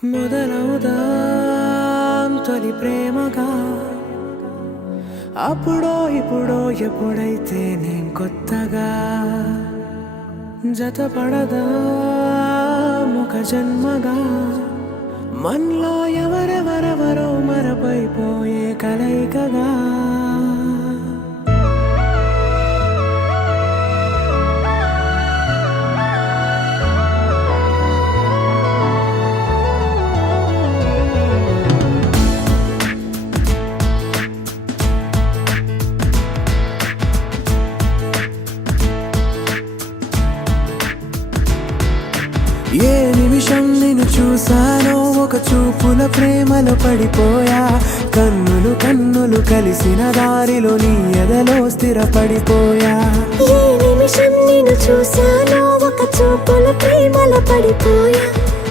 మొదలవుదాం తొలి ప్రేమగా అప్పుడో ఇప్పుడో ఎప్పుడైతే నేను కొత్తగా జతపడదా ముఖ జన్మగా మనలో ఎవరెవరెవరో మరపైపోయే కలయికగా ఏ నిమిషం నిన్ను చూసానో ఒక చూపుల ప్రేమలో పడిపోయా కన్నులు కన్నులు కలిసిన దారిలో నీ ఎదలో స్థిరపడిపోయా ఏ నిమిషం నిన్ను చూసానో ఒక చూపుల ప్రేమలో పడిపోయా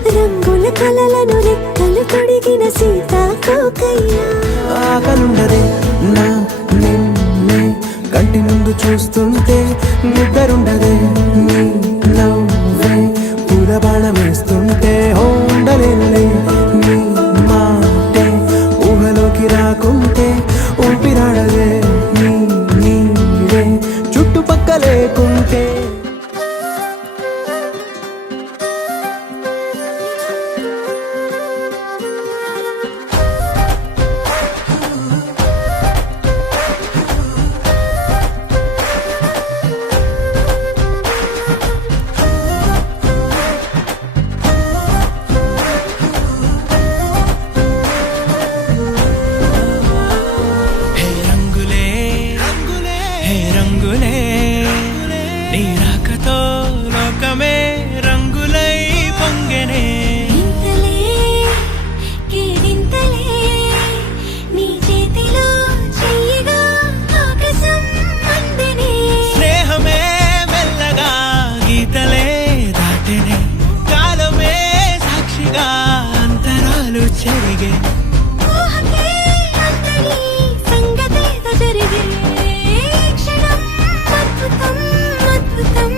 రంగుల కలలను రెక్కలు తొడిగిన సీతాకోకయ్యా ఆకలుండదే నా నిన్నే కంటి ముందు చూస్తుంటే నిద్రుండదే నీ నవ్వే పూల బాణమేస్తుంటే ఉండలేనులే నీ మాటే ఊహలోకి రాకుంటే ఊపిరాడదే నీ నీవే చుట్టుపక్క లేకుంటే నీ రాకతో లోకమే రంగులై పొంగెనే ఇంతలే కేడింతలే నీ చేతిలో చెయ్యగా ఆకాశం అందెనే స్నేహమే మెల్లగా గీతలే దాటెనే కాలమే సాక్షిగా అంతరాలు చెరిగే ఊహకే అంతని సంగతేదో జరిగే క్షణం అద్భుతం అద్భుతం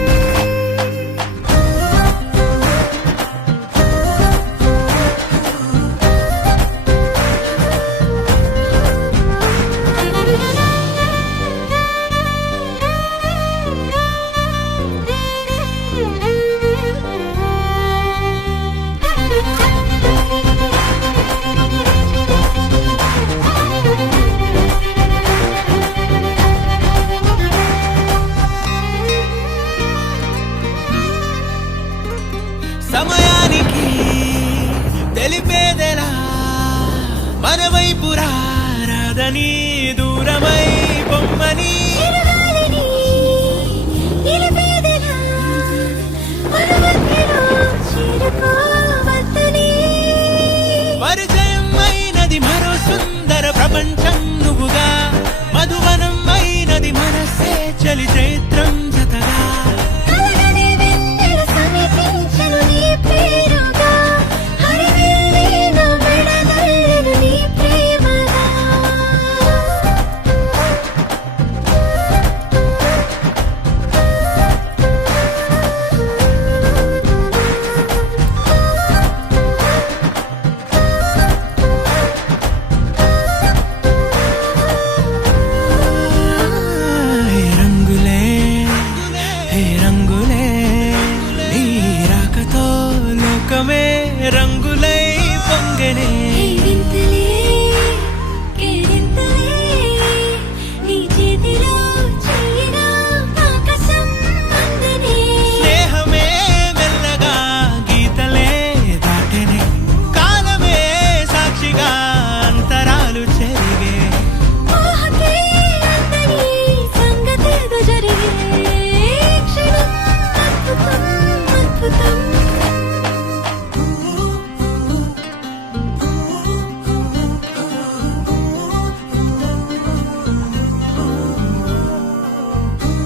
సమయానికి తెలిపేదెలా మన వైపు రాదని దూరమై బొమ్మని చిరగాలిని నిలిపేదెలా మన మధ్యలో చేరుకో